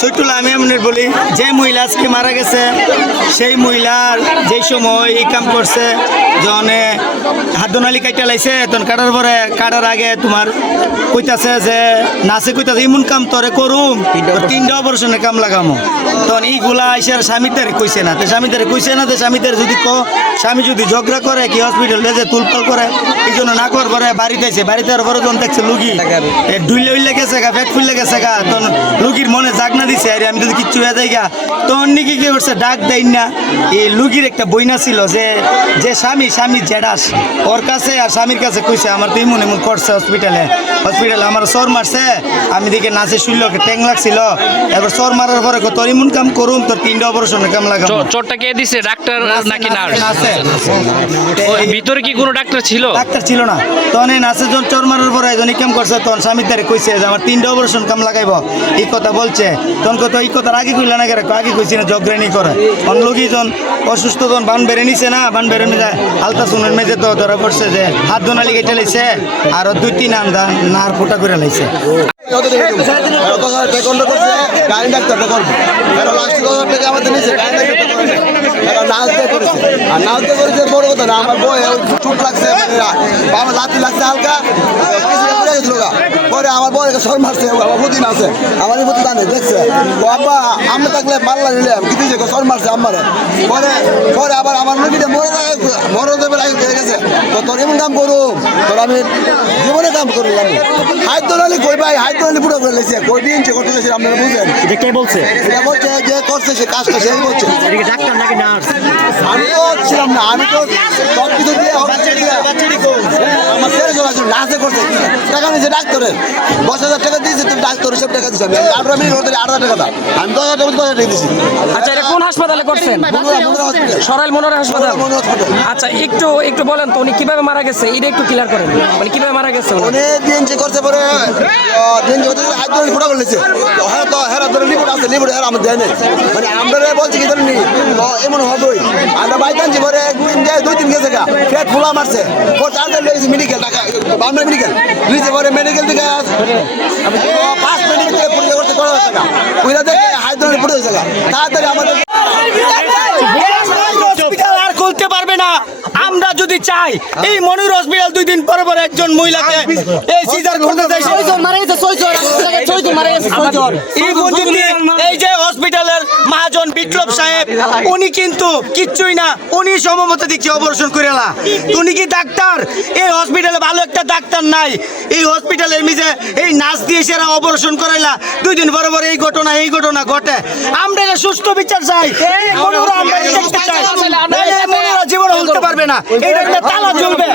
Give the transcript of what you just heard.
সৈটুল আমি এমনি বলি, যে মহিলা আজকে মারা গেছে সেই মহিলার যেই সময় এই কাম করছে, যখন হাতদোনালি কাইটা লাইছে, তখন কাটার পরে কাটার আগে তোমার কইতাছে যে নাচে কইতাছে এমন কাম তোরে করুম, 3টা অপারেশনের কাম লাগামো। তখন এইগুলা আইসার স্বামীদের কইছে না, স্বামীদের কইছে না, স্বামীদের যদি স্বামী যদি ঝগড়া করে কি হসপিটালে যে তুলপাল করে, এই জন্য না করার পরে বাড়িতে আইছে, বাড়িতে আর পরে যখন দেখছে লুগি ডুইলে উইলে গেছে গা, পেট ফুললে গেছে গা, তখন লুগির মনে জাগনা দিছে আরে আমি যদি কিচ্ছু হয়ে যাই গা। তখন নাকি কি করছে, ডাক দেয় না, এই লুগির একটা বইনা ছিল যে যে স্বামী জেডাস ওর কাছে আর স্বামীর কাছে কইছে আমার তো এমন এমন করছে হসপিটালে আমার সর মারছে, আমি দিকে নাচে শুনল ট্যাং লাগছিল, এবার সর মারার পরে তোর এমন কাম করুম, তোর 3টা অপারেশনের কাম লাগাম। চোটটা কে দিছে, ডাক্তার নাকি নার্স? ভিতরে কি কোনো ডাক্তার ছিল? ডাক্তার ছিল না। তখন এই নাচে যখন চর মারার পরে একজন কাম করছে, তখন স্বামীর দ্বারে কইছে যে আমার 3টা অপারেশন কাম লাগাইব, এই কথা বলছে। তখন কত এই কথার আগে কইলা না কেন, আগে কইছি না জগরানি করে। অন লোকই যখন অসুস্থ তখন বান বেড়ে নিছে না, বান বেড়ে নিয়ে আলতা শুনের মেঝে তো ধরা পড়ছে যে হাত দোনালি কেটে লাইছে আর 2-3 আন্দা নার ফোটা করে লাইছে। বড় কথা না, আমার বই চোট লাগছে, আমার লাঠি লাগছে হালকা, পরে আমার বই সর মারছে, আমার প্রতিদিন আছে, আমার প্রতি জানে দেখছে বাবা আমি থাকলে মারলা নিলাম কিন্তু সর মারছে আমার। পরে পরে আবার আমার নদীতে মরে গেছে, তোর এমন কাম করুম, তোর আমি জীবনে কাম করুম, আমি হাইদ্রালি কই ভাই হাইদ্রালি পুরো করে লেছে, কই দিন করতে গেছে আপনারা বুঝেন। কে বলছে? এটা বলছে যে করছে সে কাজটা সেই বলছে। ডাক্তার নাকি নার্স? আমি তো ছিলাম না, আমি তো সব কিছু দিয়ে আমার ছেড়ে চলে আসলাম, নাচে করছে টাকা নিয়েছে ডাক্তারের, 10,000 টাকা দিয়েছে, তুমি ডাক্তার সব টাকা দিয়েছি, আমি 8,000 টাকা দাও, আমি 10,000 টাকা দিয়েছি। আচ্ছা, এটা কোন হাসপাতালে করছেন? সরাইল মনোরা হাসপাতাল। আচ্ছা, একটু বলেন তো উনি কিভাবে মারা গেছে, এটা একটু ক্লিয়ার করেন, মানে কিভাবে মারা গেছে? উনি ডিএনসি করছে, পরে ডিএনসি করতে হাইদ্রালি ফুটা করে লেছে, হ্যাঁ তো হ্যাঁ ধরে লিপুট আছে, লিপুট হ্যাঁ আমার দেয় নেই, মানে আমরা বলছি কি ধরেন এমন হবই। আমরা বাইক আনছি, পরে 2-3 গেছে গা, পেট ফুলা মারছে, পরে তাড়াতাড়ি লেগেছি মেডিকেল টাকা বাংলা মেডিকেল নিচে, পরে মেডিকেল থেকে আমি 5 মিনিট থেকে পরীক্ষা করতে 12,000 টাকা, ওইটা দেখে হাইদ্রালি ফুটে গেছে গা, তাড়াতাড়ি আমাদের হসপিটাল আর খুলতে পারবে না। আমরা যদি চাই এই মনির হসপিটাল 2 দিন পরে পরে একজন মহিলাকে এই সিজার করতে চাই, এই যে হসপিটালের মহাজন বিপ্লব সাহেব উনি কিন্তু কিচ্ছুই না, উনি সম্ভবত দেখছি অপারেশন করেলা। উনি কি ডাক্তার? এই হসপিটালে ভালো একটা ডাক্তার নাই, এই হসপিটালের মিজে এই নাচ দিয়ে সেরা অপারেশন করাইলা, 2 দিন পরে পরে এই ঘটনা ঘটে। আমরা সুস্থ বিচার চাই, জীবন হতে পারবে না, এই তালা চলবে।